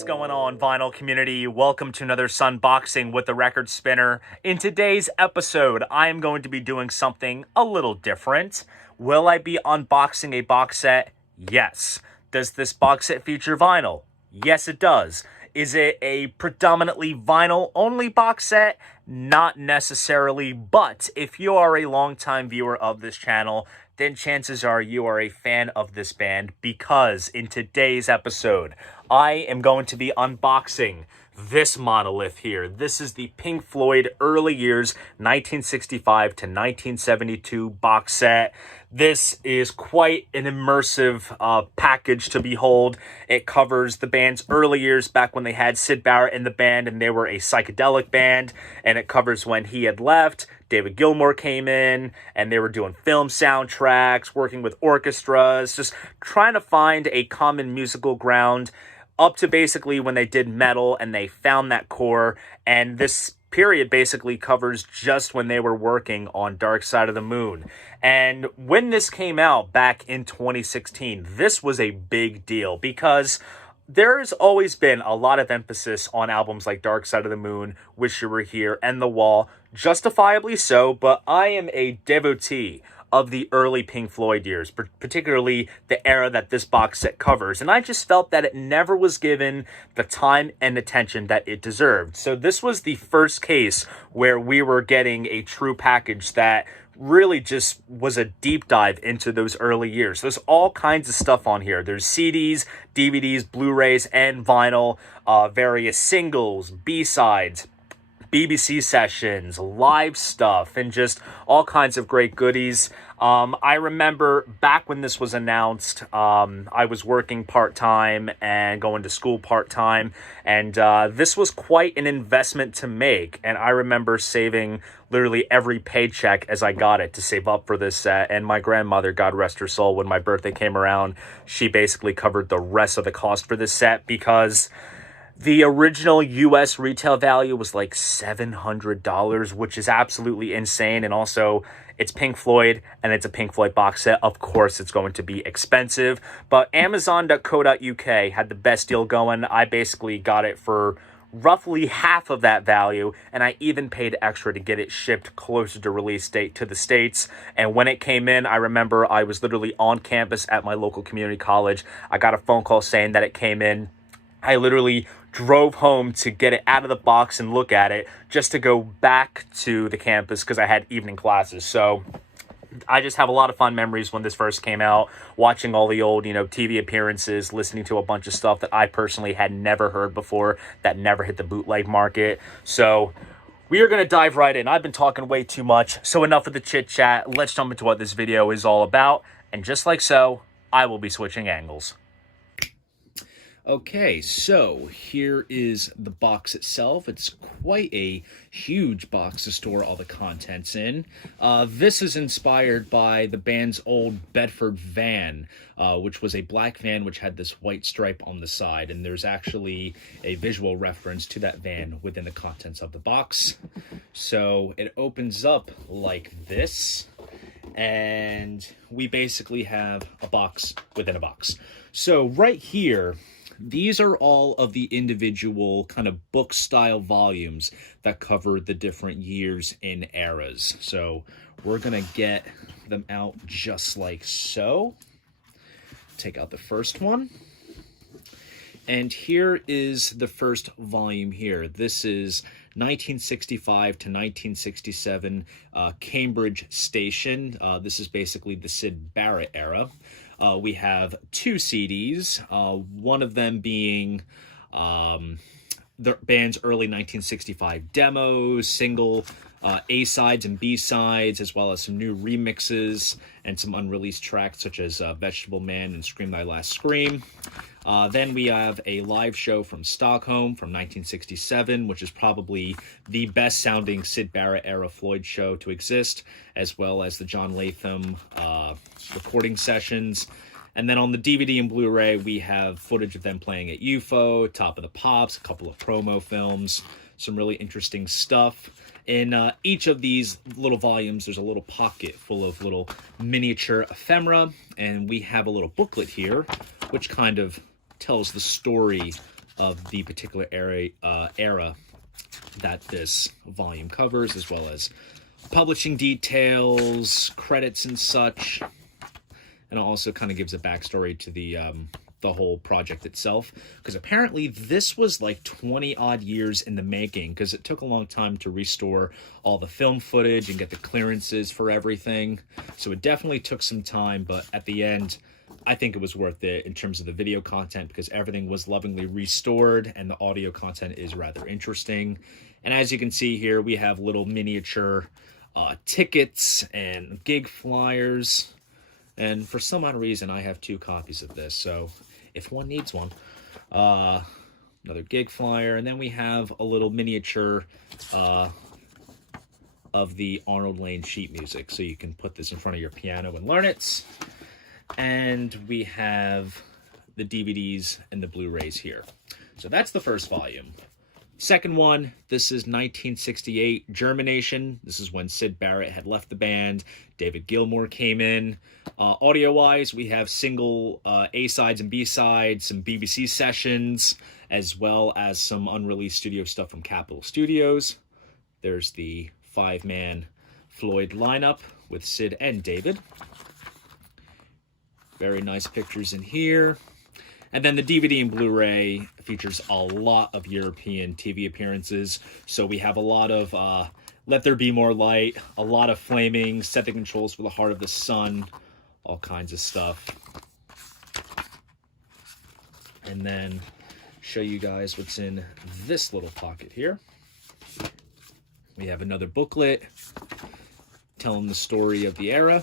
What's going on, vinyl community? Welcome to another Sunboxing with the Record Spinner. In today's episode, I am going to be doing something a little different. Will I be unboxing a box set? Yes. Does this box set feature vinyl? Yes, it does. Is it a predominantly vinyl-only box set? Not necessarily, but if you are a longtime viewer of this channel, then chances are you are a fan of this band, because in today's episode, I am going to be unboxing this monolith here. This is the Pink Floyd early years 1965 to 1972 box set. This is quite an immersive package to behold. It covers the band's early years back when they had Syd Barrett in the band and they were a psychedelic band, and it covers when he had left, David Gilmour came in, and they were doing film soundtracks, working with orchestras, just trying to find a common musical ground up to basically when they did metal and they found that core. And this period basically covers just when they were working on Dark Side of the Moon. And when this came out back in 2016, this was a big deal because there's always been a lot of emphasis on albums like Dark Side of the Moon, Wish You Were Here, and The Wall, justifiably so, but I am a devotee of the early Pink Floyd years, particularly the era that this box set covers. And I just felt that it never was given the time and attention that it deserved. So this was the first case where we were getting a true package that really just was a deep dive into those early years. There's all kinds of stuff on here. There's CDs, DVDs, Blu-rays, and vinyl, various singles, B-sides, BBC sessions, live stuff, and just all kinds of great goodies. I remember back when this was announced, I was working part-time and going to school part-time, and this was quite an investment to make. And I remember saving literally every paycheck as I got it to save up for this set. And my grandmother, God rest her soul, when my birthday came around, she basically covered the rest of the cost for this set, because the original U.S. retail value was like $700, which is absolutely insane. And also, it's Pink Floyd, and it's a Pink Floyd box set. Of course, it's going to be expensive. But Amazon.co.uk had the best deal going. I basically got it for roughly half of that value, and I even paid extra to get it shipped closer to release date to the States. And when it came in, I remember I was literally on campus at my local community college. I got a phone call saying that it came in. I literally drove home to get it out of the box and look at it just to go back to the campus because I had evening classes. So I just have a lot of fun memories when this first came out, watching all the old, TV appearances, listening to a bunch of stuff that I personally had never heard before, that never hit the bootleg market. So we are going to dive right in. I've been talking way too much, so enough of the chit chat. Let's jump into what this video is all about. And just like so, I will be switching angles. Okay, so here is the box itself. It's quite a huge box to store all the contents in. This is inspired by the band's old Bedford van, which was a black van which had this white stripe on the side, and there's actually a visual reference to that van within the contents of the box. So it opens up like this, and we basically have a box within a box. So right here, these are all of the individual kind of book-style volumes that cover the different years and eras. So we're going to get them out just like so. Take out the first one. And here is the first volume here. This is 1965 to 1967 Cambridge Station. This is basically the Syd Barrett era. We have two CDs, one of them being the band's early 1965 demos, single A-sides and B-sides, as well as some new remixes and some unreleased tracks such as Vegetable Man and Scream Thy Last Scream. Then we have a live show from Stockholm from 1967, which is probably the best-sounding Syd Barrett-era Floyd show to exist, as well as the John Latham recording sessions. And then on the DVD and Blu-ray, we have footage of them playing at UFO, Top of the Pops, a couple of promo films, some really interesting stuff. In each of these little volumes, there's a little pocket full of little miniature ephemera, and we have a little booklet here, which kind of tells the story of the particular era that this volume covers, as well as publishing details, credits, and such. And it also kind of gives a backstory to the whole project itself, because apparently this was like 20 odd years in the making, because it took a long time to restore all the film footage and get the clearances for everything. So it definitely took some time, but at the end, I think it was worth it in terms of the video content, because everything was lovingly restored and the audio content is rather interesting. And as you can see here, we have little miniature tickets and gig flyers. And for some odd reason, I have 2 copies of this, so if one needs one. Another gig flyer, and then we have a little miniature of the Arnold Lane sheet music, so you can put this in front of your piano and learn it. And we have the DVDs and the Blu-rays here. So that's the first volume. Second one, this is 1968, Germination. This is when Syd Barrett had left the band. David Gilmour came in. Audio-wise, we have single A-sides and B-sides, some BBC sessions, as well as some unreleased studio stuff from Capitol Studios. There's the 5-man Floyd lineup with Syd and David. Very nice pictures in here. And then the DVD and Blu-ray features a lot of European TV appearances. So we have a lot of Let There Be More Light, a lot of Flaming, Set the Controls for the Heart of the Sun, all kinds of stuff. And then show you guys what's in this little pocket here. We have another booklet telling the story of the era.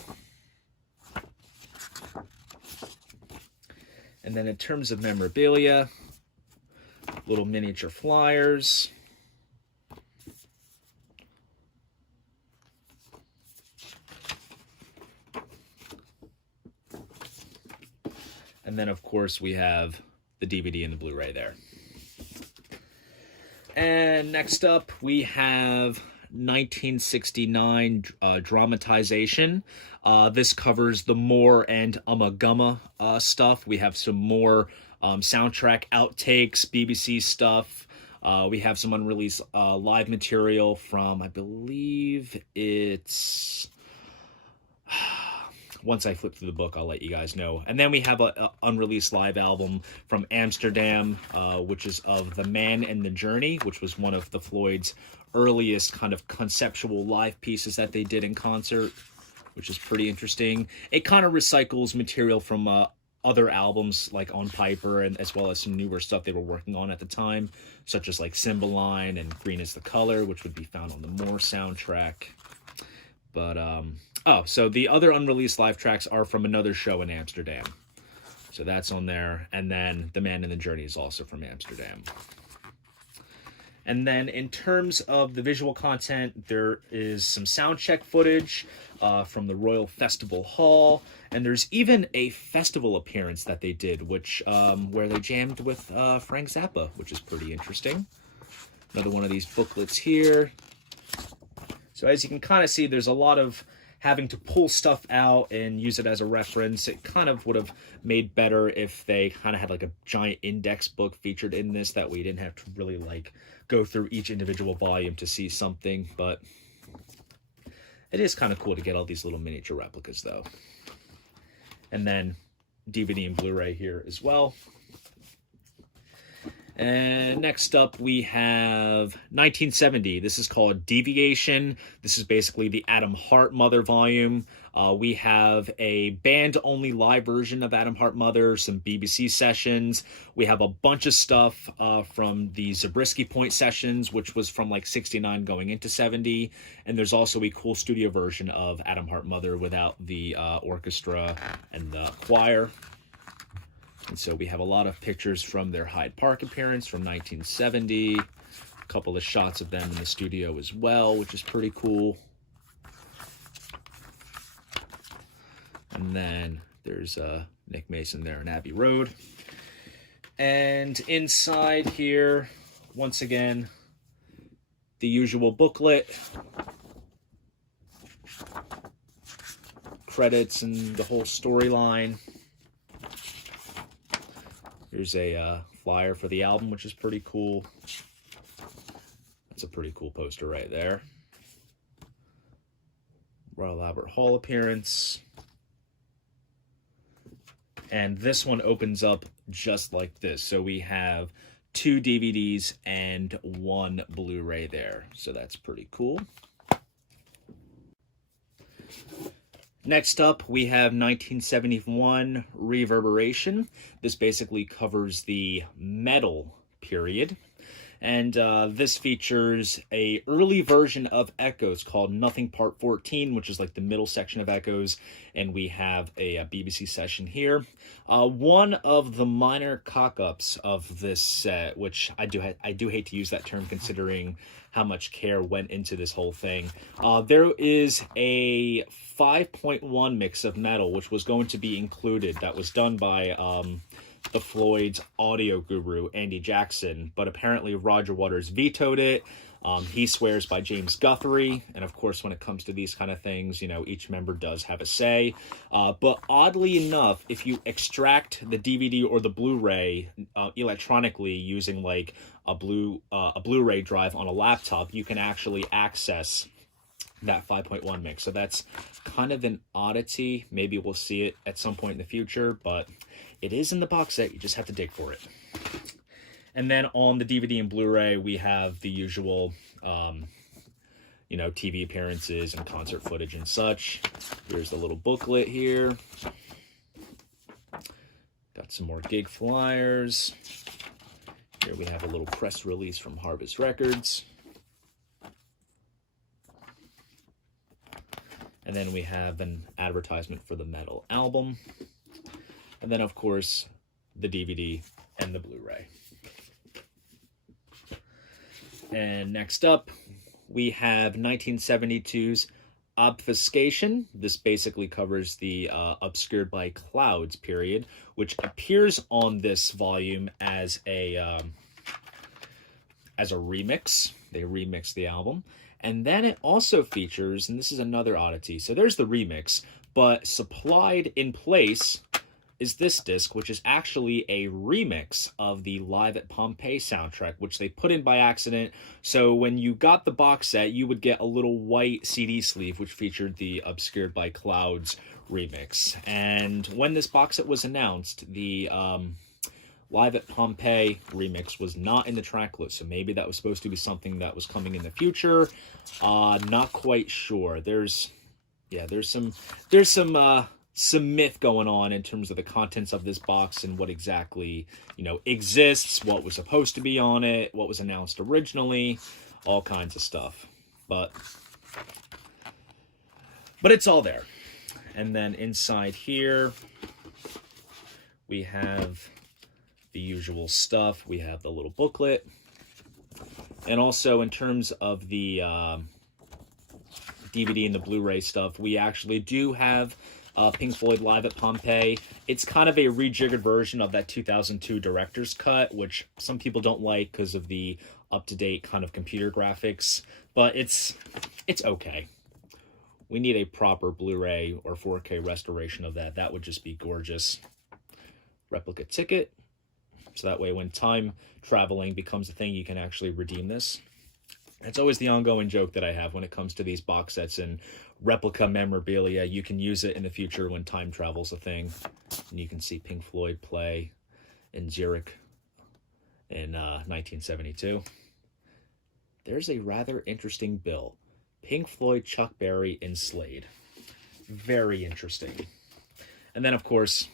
And then in terms of memorabilia, little miniature flyers. And then, of course, we have the DVD and the Blu-ray there. And next up, we have 1969 dramatization. This covers the More and Ummagumma stuff. We have some more soundtrack outtakes, BBC stuff. We have some unreleased live material from, I believe it's... Once I flip through the book, I'll let you guys know. And then we have a unreleased live album from Amsterdam, which is of The Man and the Journey, which was one of the Floyd's earliest kind of conceptual live pieces that they did in concert, which is pretty interesting. It kind of recycles material from other albums like On Piper, and as well as some newer stuff they were working on at the time, such as like Cymbeline and Green is the Color, which would be found on the More soundtrack. But, oh, so the other unreleased live tracks are from another show in Amsterdam. So that's on there. And then The Man and the Journey is also from Amsterdam. And then in terms of the visual content, there is some sound check footage from the Royal Festival Hall. And there's even a festival appearance that they did, which where they jammed with Frank Zappa, which is pretty interesting. Another one of these booklets here. So as you can kind of see, there's a lot of having to pull stuff out and use it as a reference. It kind of would have made better if they kind of had like a giant index book featured in this, that we didn't have to really like go through each individual volume to see something. But it is kind of cool to get all these little miniature replicas though. And then DVD and Blu-ray here as well. And next up, we have 1970. This is called Deviation. This is basically the Adam Hart Mother volume. We have a band-only live version of Adam Hart Mother, some BBC sessions. We have a bunch of stuff from the Zabriskie Point sessions, which was from like 69 going into 70. And there's also a cool studio version of Adam Hart Mother without the orchestra and the choir. And so we have a lot of pictures from their Hyde Park appearance from 1970. A couple of shots of them in the studio as well, which is pretty cool. And then there's Nick Mason there in Abbey Road. And inside here, once again, the usual booklet. Credits and the whole storyline. Here's a flyer for the album, which is pretty cool. That's a pretty cool poster right there. Royal Albert Hall appearance. And this one opens up just like this. So we have 2 DVDs and 1 Blu-ray there. So that's pretty cool. Next up, we have 1971 Reverberation. This basically covers the metal period. And this features a early version of Echoes called Nothing Part 14, which is like the middle section of Echoes. And we have a BBC session here. One of the minor cock-ups of this set, which I do hate to use that term considering how much care went into this whole thing. There is a 5.1 mix of metal, which was going to be included. That was done by the Floyd's audio guru, Andy Jackson, but apparently Roger Waters vetoed it. He swears by James Guthrie, and of course when it comes to these kind of things, you know, each member does have a say. But oddly enough, if you extract the DVD or the Blu-ray electronically using like a Blu-ray drive on a laptop, you can actually access that 5.1 mix. So that's kind of an oddity. Maybe we'll see it at some point in the future, but it is in the box set. You just have to dig for it. And then on the DVD and Blu-ray, we have the usual, you know, TV appearances and concert footage and such. Here's the little booklet here. Got some more gig flyers. Here we have a little press release from Harvest Records. And then we have an advertisement for the metal album. And then, of course, the DVD and the Blu-ray. And next up, we have 1972's Obfuscation. This basically covers the Obscured by Clouds period, which appears on this volume as a remix. They remix the album. And then it also features, and this is another oddity, so there's the remix, but supplied in place is this disc, which is actually a remix of the Live at Pompeii soundtrack, which they put in by accident. So when you got the box set, you would get a little white CD sleeve, which featured the Obscured by Clouds remix. And when this box set was announced, the Live at Pompeii remix was not in the track list, so maybe that was supposed to be something that was coming in the future. Not quite sure. There's some myth going on in terms of the contents of this box and what exactly, you know, exists, what was supposed to be on it, what was announced originally, all kinds of stuff. But it's all there. And then inside here, we have the usual stuff. We have the little booklet. And also in terms of the DVD and the Blu-ray stuff, we actually do have Pink Floyd Live at Pompeii. It's kind of a rejiggered version of that 2002 director's cut, which some people don't like because of the up-to-date kind of computer graphics, but it's okay. We need a proper Blu-ray or 4K restoration of that. That would just be gorgeous. Replica ticket, so that way when time traveling becomes a thing, you can actually redeem this. It's always the ongoing joke that I have when it comes to these box sets and replica memorabilia. You can use it in the future when time travel's a thing. And you can see Pink Floyd play in Zurich in 1972. There's a rather interesting bill. Pink Floyd, Chuck Berry, and Slade. Very interesting. And then, of course,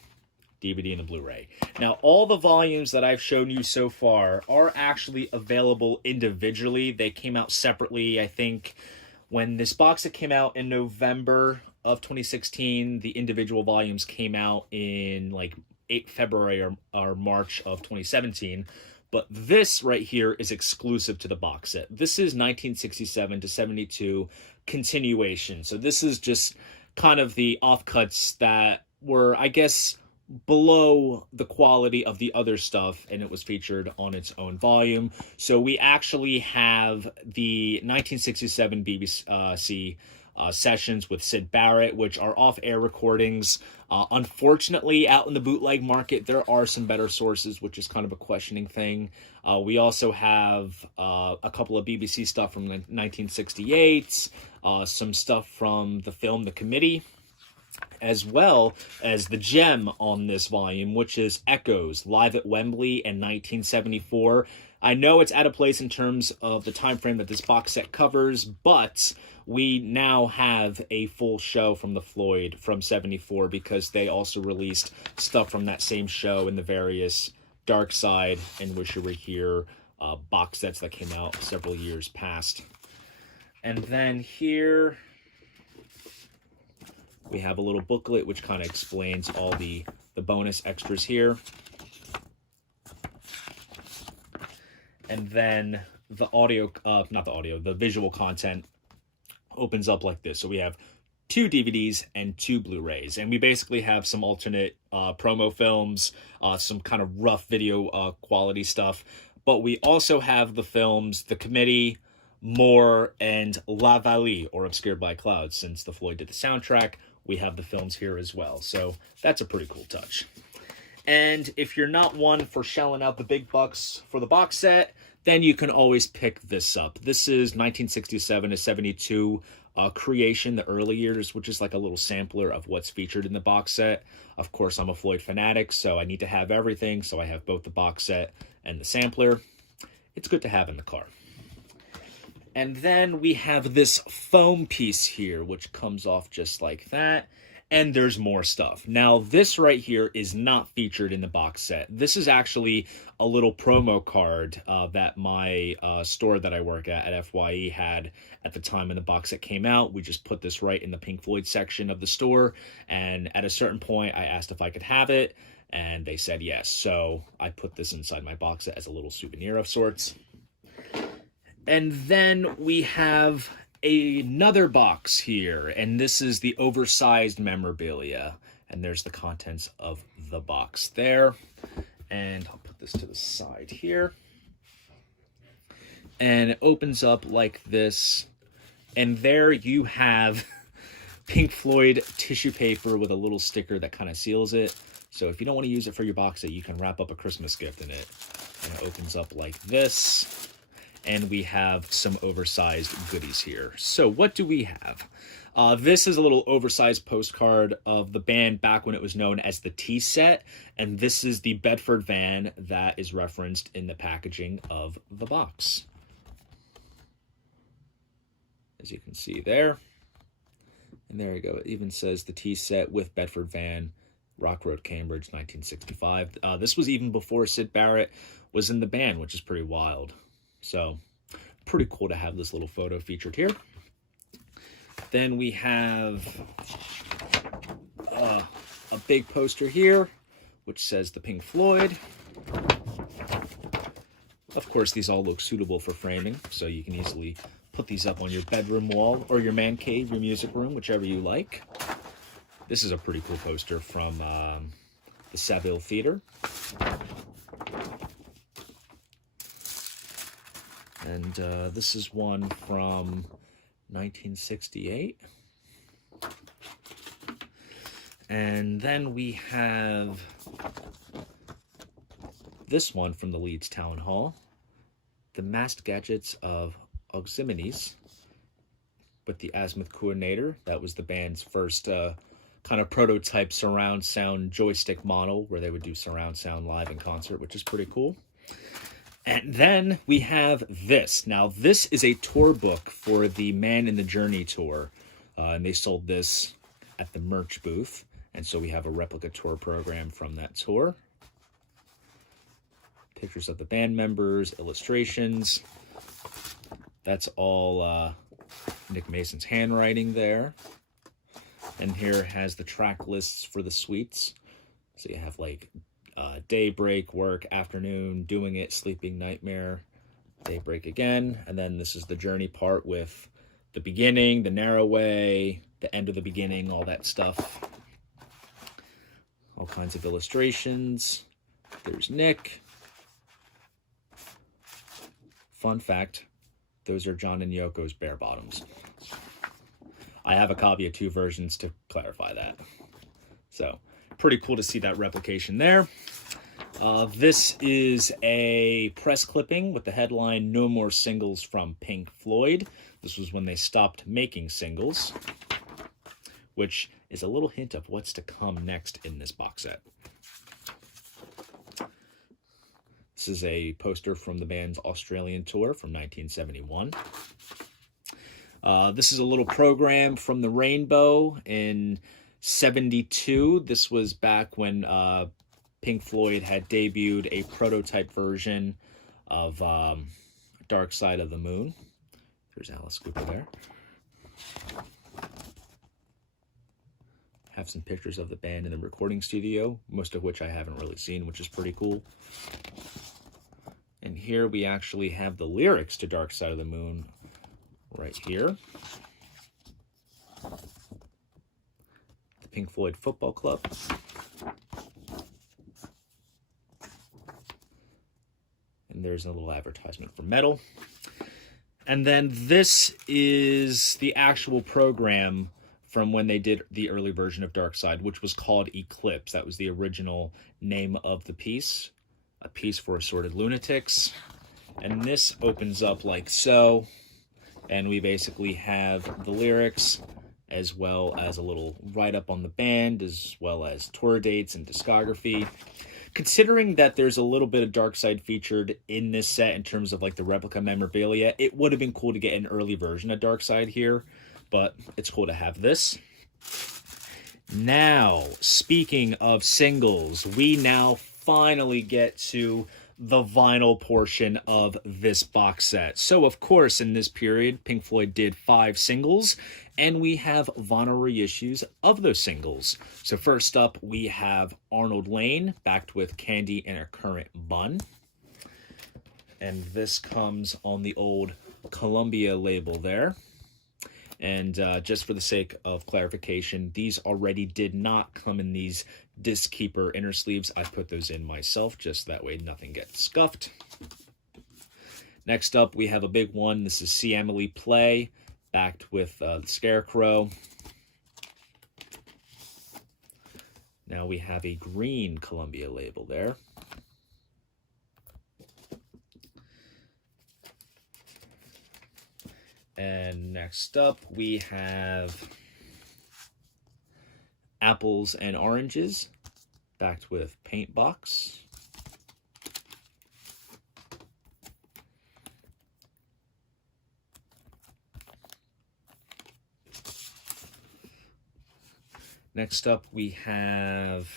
DVD and the Blu-ray. Now, all the volumes that I've shown you so far are actually available individually. They came out separately, I think, when this box set came out in November of 2016. The individual volumes came out in like February or March of 2017. But this right here is exclusive to the box set. This is 1967 to 72 continuation. So this is just kind of the offcuts that were, I guess, below the quality of the other stuff, and it was featured on its own volume. So we actually have the 1967 BBC sessions with Syd Barrett, which are off-air recordings. Unfortunately, out in the bootleg market, there are some better sources, which is kind of a questioning thing. We also have a couple of BBC stuff from 1968, some stuff from the film The Committee, as well as the gem on this volume, which is Echoes, live at Wembley in 1974. I know it's out of place in terms of the time frame that this box set covers, but we now have a full show from the Floyd from 74 because they also released stuff from that same show in the various Dark Side and Wish You Were Here box sets that came out several years past. And then here we have a little booklet which kind of explains all the bonus extras here. And then the audio, the visual content opens up like this. So we have 2 DVDs and 2 Blu-rays. And we basically have some alternate promo films, some kind of rough video quality stuff. But we also have the films The Committee, More, and La Vallée, or Obscured by Clouds. Since the Floyd did the soundtrack, we have the films here as well. So that's a pretty cool touch. And if you're not one for shelling out the big bucks for the box set, then you can always pick this up. This is 1967 to 72 Creation, the early years, which is like a little sampler of what's featured in the box set. Of course, I'm a Floyd fanatic, so I need to have everything. So I have both the box set and the sampler. It's good to have in the car. And then we have this foam piece here, which comes off just like that. And there's more stuff. Now, this right here is not featured in the box set. This is actually a little promo card that my store that I work at FYE had at the time when the box set came out. We just put this right in the Pink Floyd section of the store. And at a certain point, I asked if I could have it. And they said yes. So I put this inside my box set as a little souvenir of sorts. And then we have another box here, and this is the Oversized Memorabilia, and there's the contents of the box there. And I'll put this to the side here, and it opens up like this, and there you have Pink Floyd tissue paper with a little sticker that kind of seals it. So if you don't want to use it for your box set, you can wrap up a Christmas gift in it. And it opens up like this. And we have some oversized goodies here. So what do we have? This is a little oversized postcard of the band back when it was known as the T-Set. And this is the Bedford van that is referenced in the packaging of the box. As you can see there. And there you go. It even says the T-Set with Bedford van, Rock Road, Cambridge, 1965. This was even before Syd Barrett was in the band, which is pretty wild. So, pretty cool to have this little photo featured here. Then we have a big poster here, which says the Pink Floyd. Of course, these all look suitable for framing, so you can easily put these up on your bedroom wall or your man cave, your music room, whichever you like. This is a pretty cool poster from the Saville Theatre. And this is one from 1968. And then we have this one from the Leeds Town Hall. The Masked Gadgets of Oximenes with the Azimuth Coordinator. That was the band's first kind of prototype surround sound joystick model where they would do surround sound live in concert, which is pretty cool. And then we have this. Now, this is a tour book for the Man in the Journey tour. And they sold this at the merch booth. And so we have a replica tour program from that tour. Pictures of the band members, illustrations. That's all Nick Mason's handwriting there. And here has the track lists for the suites. So you have like Daybreak, Work, Afternoon, Doing It, Sleeping Nightmare, Daybreak again. And then this is the Journey part with the beginning, the narrow way, the end of the beginning, all that stuff. All kinds of illustrations. There's Nick. Fun fact, those are John and Yoko's bare bottoms. I have a copy of 2 versions to clarify that. So pretty cool to see that replication there. This is a press clipping with the headline, "No More Singles from Pink Floyd." This was when they stopped making singles, which is a little hint of what's to come next in this box set. This is a poster from the band's Australian tour from 1971. This is a little program from the Rainbow in 72. This was back when Pink Floyd had debuted a prototype version of Dark Side of the Moon. There's Alice Cooper there. Have some pictures of the band in the recording studio, most of which I haven't really seen, which is pretty cool. And here we actually have the lyrics to Dark Side of the Moon right here. The Pink Floyd Football Club. And there's a little advertisement for metal. And then this is the actual program from when they did the early version of Dark Side, which was called Eclipse. That was the original name of the piece. A piece for assorted lunatics. And this opens up like so. And we basically have the lyrics, as well as a little write-up on the band, as well as tour dates and discography. Considering that there's a little bit of Dark Side featured in this set in terms of like the replica memorabilia, it would have been cool to get an early version of Dark Side here, but it's cool to have this. Now, speaking of singles, we now finally get to the vinyl portion of this box set. So, of course, in this period, Pink Floyd did 5 singles, and we have vinyl reissues of those singles. So first up, we have Arnold Layne, backed with Candy in a Currant Bun. And this comes on the old Columbia label there. And just for the sake of clarification, these already did not come in these disc keeper inner sleeves. I put those in myself, just that way nothing gets scuffed. Next up, we have a big one. This is See Emily Play, backed with the Scarecrow. Now we have a green Columbia label there. And next up, we have Apples and Oranges, backed with Paint Box. Next up, we have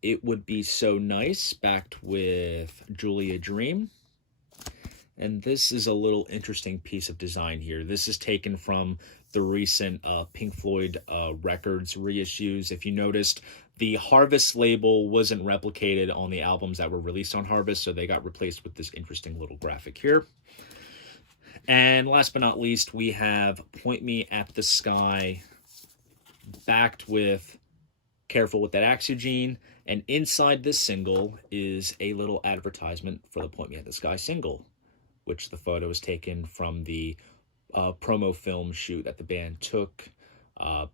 It Would Be So Nice, backed with Julia Dream. And this is a little interesting piece of design here. This is taken from the recent Pink Floyd Records reissues. If you noticed, the Harvest label wasn't replicated on the albums that were released on Harvest, so they got replaced with this interesting little graphic here. And last but not least, we have Point Me at the Sky, backed with Careful with That Axe, Eugene. And inside this single is a little advertisement for the Point Me at the Sky single, which the photo is taken from the promo film shoot that the band took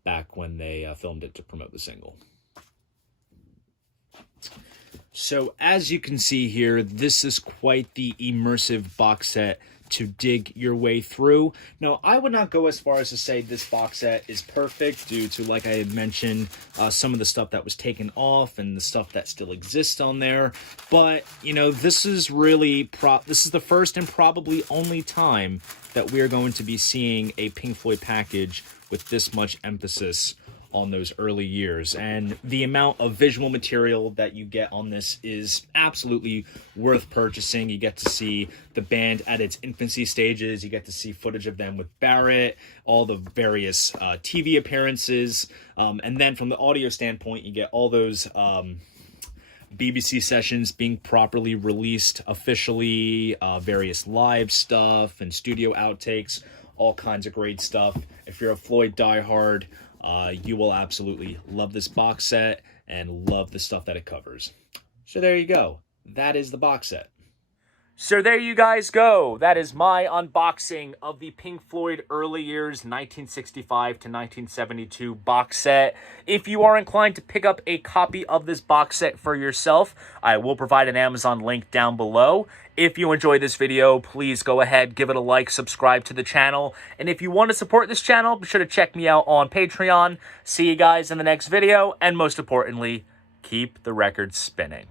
back when they filmed it to promote the single. So as you can see here, this is quite the immersive box set to dig your way through. Now, I would not go as far as to say this box set is perfect due to, like I had mentioned, some of the stuff that was taken off and the stuff that still exists on there. But, you know, this is really, this is the first and probably only time that we're going to be seeing a Pink Floyd package with this much emphasis on those early years, and the amount of visual material that you get on this is absolutely worth purchasing. You get to see the band at its infancy stages, you get to see footage of them with Barrett, all the various TV appearances, and then from the audio standpoint, you get all those BBC sessions being properly released officially, various live stuff and studio outtakes, all kinds of great stuff. If you're a Floyd diehard, you will absolutely love this box set and love the stuff that it covers. So there you go. That is the box set. So there you guys go. That is my unboxing of the Pink Floyd early years 1965 to 1972 box set. If you are inclined to pick up a copy of this box set for yourself, I will provide an Amazon link down below. If you enjoyed this video, please go ahead, give it a like, subscribe to the channel. And if you want to support this channel, be sure to check me out on Patreon. See you guys in the next video. And most importantly, keep the records spinning.